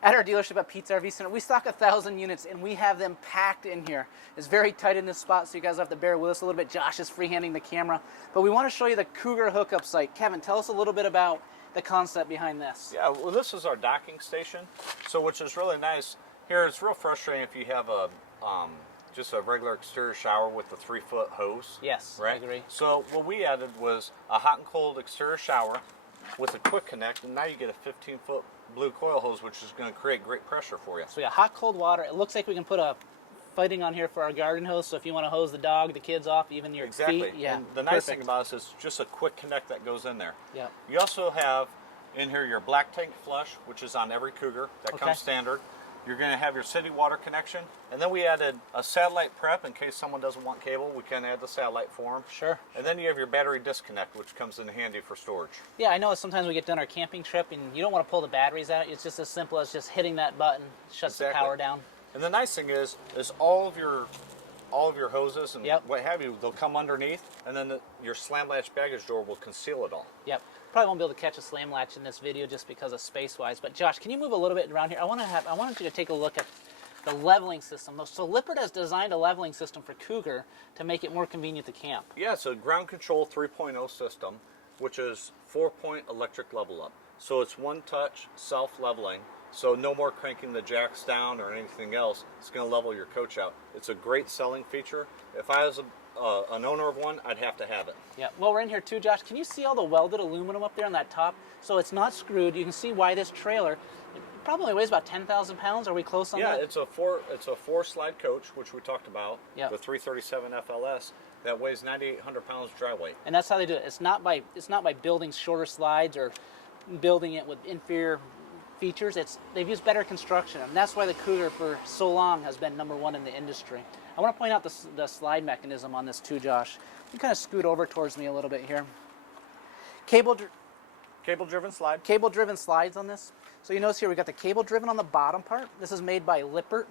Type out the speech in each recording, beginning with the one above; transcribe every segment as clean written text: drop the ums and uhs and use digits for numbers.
At our dealership at Pete's RV Center, we stock 1,000 units, and we have them packed in here. It's very tight in this spot, so you guys have to bear with us a little bit. Josh is freehanding the camera, but we want to show you the Cougar hookup site. Kevin, tell us a little bit about the concept behind this. Yeah, well, this is our docking station, so which is really nice. Here, it's real frustrating if you have a just a regular exterior shower with the 3-foot hose. Yes, right? I agree. So what we added was a hot and cold exterior shower with a quick connect, and now you get a 15-foot blue coil hose, which is going to create great pressure for you. So we got hot, cold water. It looks like we can put a fighting on here for our garden hose, so if you want to hose the dog, the kids off, even your feet. Yeah, and the nice thing about this is just a quick connect that goes in there. Yep. You also have in here your black tank flush, which is on every Cougar. That comes standard. You're going to have your city water connection, and then we added a satellite prep in case someone doesn't want cable. We can add the satellite for them. Sure. And then you have your battery disconnect, which comes in handy for storage. Yeah, I know sometimes we get done our camping trip, and you don't want to pull the batteries out. It's just as simple as just hitting that button, shuts the power down. And the nice thing is all of your hoses and what have you, they'll come underneath, and then your slam latch baggage door will conceal it all. Yep. Probably won't be able to catch a slam latch in this video just because of space-wise. But Josh, can you move a little bit around here? I wanted you to take a look at the leveling system. So Lippert has designed a leveling system for Cougar to make it more convenient to camp. Yeah, it's a ground control 3.0 system, which is 4-point electric level up. So it's one touch self-leveling. So no more cranking the jacks down or anything else. It's going to level your coach out. It's a great selling feature. If I was an owner of one, I'd have to have it. Yeah. Well, we're in here too, Josh. Can you see all the welded aluminum up there on that top? So it's not screwed. You can see why this trailer probably weighs about 10,000 pounds. Are we close on that? Yeah, it's a four-slide coach, which we talked about. Yep. The 337 FLS that weighs 9,800 pounds dry weight. And that's how they do it. It's not by building shorter slides or building it with inferior features. They've used better construction, and that's why the Cougar for so long has been #1 in the industry. I want to point out the slide mechanism on this too, Josh. You kind of scoot over towards me a little bit here. Cable-driven slide. Cable-driven slides on this. So you notice here we got the cable-driven on the bottom part. This is made by Lippert.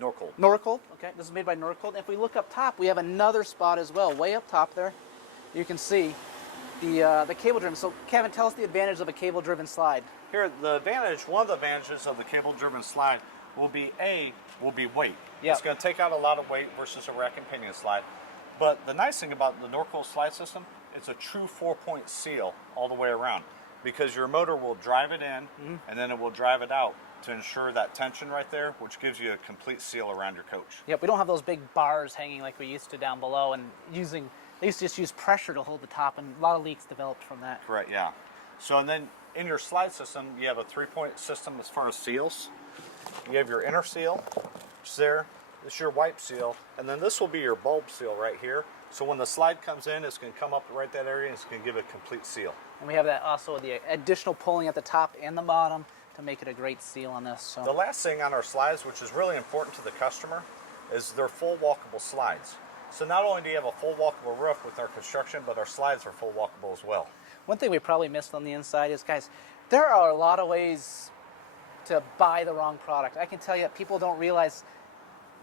Norcold. Okay, this is made by Norcold. If we look up top, we have another spot as well, way up top there. You can see the cable-driven. So Kevin, tell us the advantage of a cable-driven slide. Here, one of the advantages of the cable-driven slide will be weight. Yep. It's going to take out a lot of weight versus a rack and pinion slide. But the nice thing about the Norcold slide system, it's a true 4-point seal all the way around, because your motor will drive it in and then it will drive it out to ensure that tension right there, which gives you a complete seal around your coach. Yep, we don't have those big bars hanging like we used to down below, and they used to just use pressure to hold the top, and a lot of leaks developed from that. Correct, yeah. So, and then in your slide system, you have a 3-point system as far as seals. You have your inner seal, which is there. This is your wipe seal, and then this will be your bulb seal right here. So when the slide comes in, it's going to come up right that area, and it's going to give it a complete seal. And we have that also the additional pulling at the top and the bottom to make it a great seal on this. So. The last thing on our slides, which is really important to the customer, is they're full walkable slides. So not only do you have a full walkable roof with our construction, but our slides are full walkable as well. One thing we probably missed on the inside is, guys, there are a lot of ways to buy the wrong product. I can tell you, people don't realize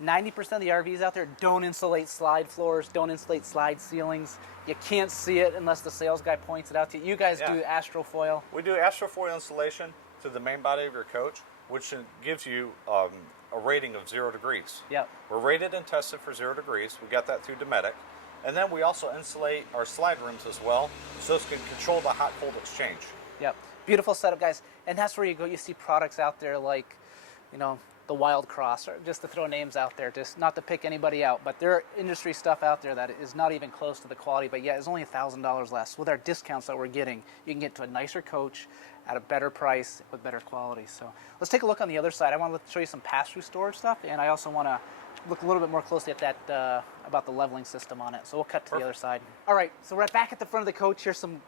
90% of the RVs out there don't insulate slide floors, don't insulate slide ceilings. You can't see it unless the sales guy points it out to you. You guys do astrofoil. We do astrofoil insulation to the main body of your coach, which gives you a rating of 0 degrees. Yep. We're rated and tested for 0 degrees. We got that through Dometic. And then we also insulate our slide rooms as well, so it can control the hot-cold exchange. Yep. Beautiful setup, guys. And that's where you go. You see products out there like, the Wild Cross, or just to throw names out there, just not to pick anybody out, but there are industry stuff out there that is not even close to the quality, but yeah, it's only $1,000 less. With our discounts that we're getting, you can get to a nicer coach at a better price with better quality. So let's take a look on the other side. I want to show you some pass-through storage stuff, and I also want to look a little bit more closely at that, about the leveling system on it. So we'll cut to the other side. All right, so we're back at the front of the coach. Here's some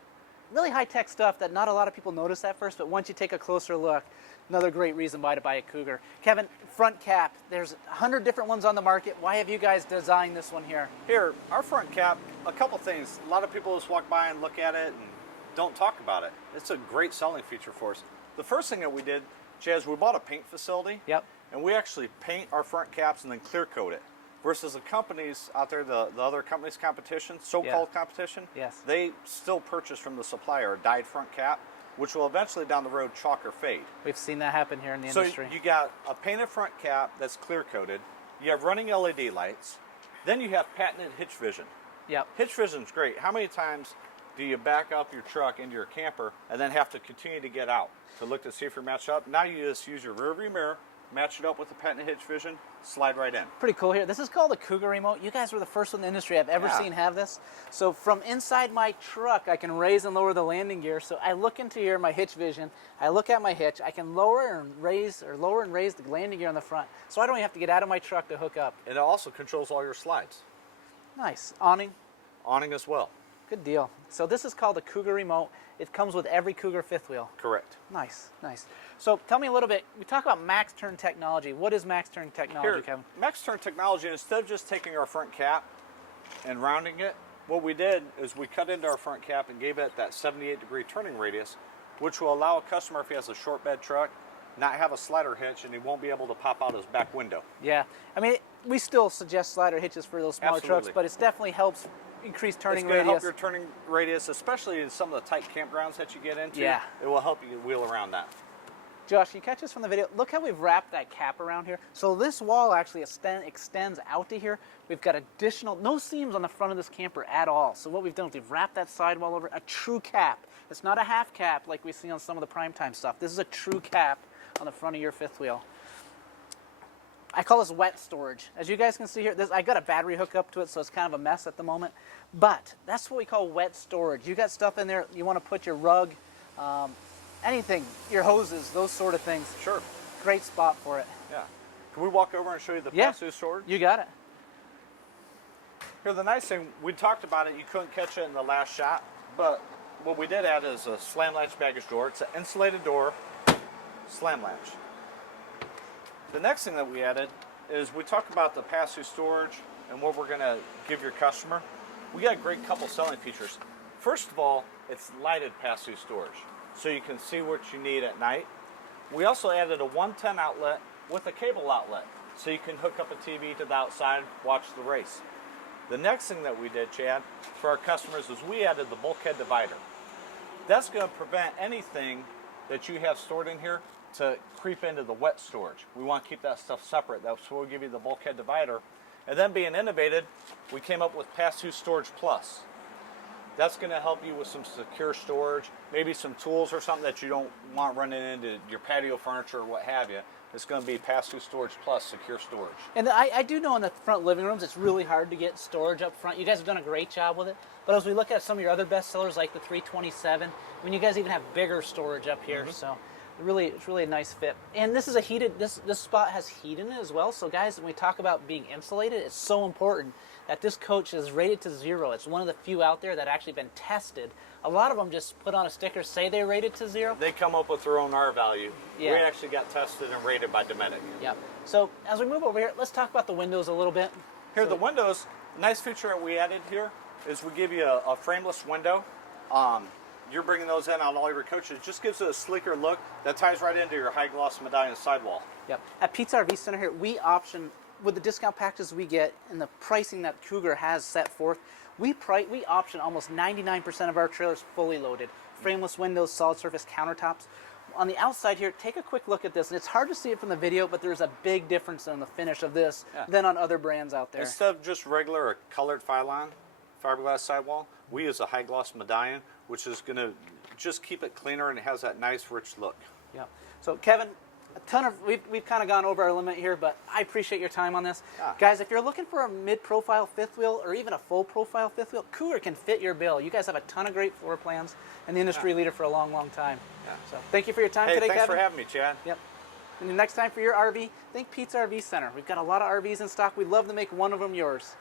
really high-tech stuff that not a lot of people notice at first, but once you take a closer look, another great reason why to buy a Cougar. Kevin, front cap, there's 100 different ones on the market. Why have you guys designed this one here? Here, our front cap, a couple things. A lot of people just walk by and look at it and don't talk about it. It's a great selling feature for us. The first thing that we did, Chaz, we bought a paint facility. Yep. And we actually paint our front caps and then clear coat it. Versus the companies out there, the other companies' competition, so-called competition, yes, they still purchase from the supplier a dyed front cap. which will eventually down the road chalk or fade. We've seen that happen here in the So industry. you got a painted front cap that's clear coated. You have running LED lights. Then you have patented hitch vision. Yep. Hitch vision's great. How many times do you back up your truck into your camper and then have to continue to get out to look to see if you're matched up? Now you just use your rear view mirror, match it up with the patented hitch vision, slide right in. Pretty cool here. This is called the Cougar Remote. You guys were the first one in the industry I've ever seen have this. So from inside my truck, I can raise and lower the landing gear. So I look into here, my hitch vision. I look at my hitch. I can lower and raise the landing gear on the front. So I don't even have to get out of my truck to hook up. And it also controls all your slides. Nice. Awning. Awning as well. Good deal. So this is called the Cougar Remote. It comes with every Cougar fifth wheel. Correct. Nice, nice. So tell me a little bit, we talk about max turn technology. What is max turn technology, Here, Kevin? max turn technology, instead of just taking our front cap and rounding it, what we did is we cut into our front cap and gave it that 78-degree turning radius, which will allow a customer, if he has a short bed truck, not have a slider hitch and he won't be able to pop out his back window. Yeah, I mean, we still suggest slider hitches for those smaller trucks, but it definitely helps increase turning radius. It's going to help your turning radius, especially in some of the tight campgrounds that you get into. Yeah. It will help you wheel around that. Josh, you catch us from the video. Look how we've wrapped that cap around here. So this wall actually extends out to here. We've got no seams on the front of this camper at all. So what we've done is we've wrapped that sidewall over, a true cap. It's not a half cap like we see on some of the primetime stuff. This is a true cap on the front of your fifth wheel. I call this wet storage. As you guys can see here, I got a battery hook up to it, so it's kind of a mess at the moment. But that's what we call wet storage. You got stuff in there, you want to put your rug, anything, your hoses, those sort of things. Sure. Great spot for it. Yeah. Can we walk over and show you the pass-through storage? You got it. Here, the nice thing, we talked about it, you couldn't catch it in the last shot, but what we did add is a slam latch baggage door. It's an insulated door, slam latch. The next thing that we added is we talked about the pass-through storage and what we're going to give your customer. We got a great couple selling features. First of all, it's lighted pass-through storage, so you can see what you need at night. We also added a 110 outlet with a cable outlet, so you can hook up a TV to the outside, watch the race. The next thing that we did, Chad, for our customers is we added the Bulkhead Divider. That's going to prevent anything that you have stored in here to creep into the wet storage. We want to keep that stuff separate. That's why we'll give you the Bulkhead Divider. And then being innovative, we came up with Pass-Through Storage Plus. That's going to help you with some secure storage, maybe some tools or something that you don't want running into your patio furniture or what have you. It's going to be Pass-Through Storage Plus secure storage. And I do know in the front living rooms, it's really hard to get storage up front. You guys have done a great job with it. But as we look at some of your other best sellers like the 327, I mean, you guys even have bigger storage up here. So it's really a nice fit. And this is a heated, this spot has heat in it as well. So guys, when we talk about being insulated, it's so important that this coach is rated to 0. It's one of the few out there that actually been tested. A lot of them just put on a sticker, say they're rated to 0. They come up with their own R value. Yeah. We actually got tested and rated by Dometic. Yep. So as we move over here, let's talk about the windows a little bit. Here, the windows, nice feature that we added here is we give you a frameless window. You're bringing those in on all your coaches. It just gives it a sleeker look that ties right into your high gloss medallion sidewall. Yep. At Pete's RV Center here, we option, with the discount packages we get and the pricing that Cougar has set forth, we option almost 99% of our trailers fully loaded. Frameless windows, solid surface countertops. On the outside here, take a quick look at this, and it's hard to see it from the video, but there's a big difference in the finish of this than on other brands out there. Instead of just regular or colored fiberglass sidewall, we use a high gloss medallion, which is going to just keep it cleaner and it has that nice rich look. Yeah. So Kevin, we've kind of gone over our limit here, but I appreciate your time on this. Yeah. Guys, if you're looking for a mid-profile fifth wheel or even a full-profile fifth wheel, Cougar can fit your bill. You guys have a ton of great floor plans and the industry leader for a long, long time. Yeah. So thank you for your time today, Kevin. Thanks for having me, Chad. Yep. And the next time for your RV, think Pete's RV Center. We've got a lot of RVs in stock. We'd love to make one of them yours.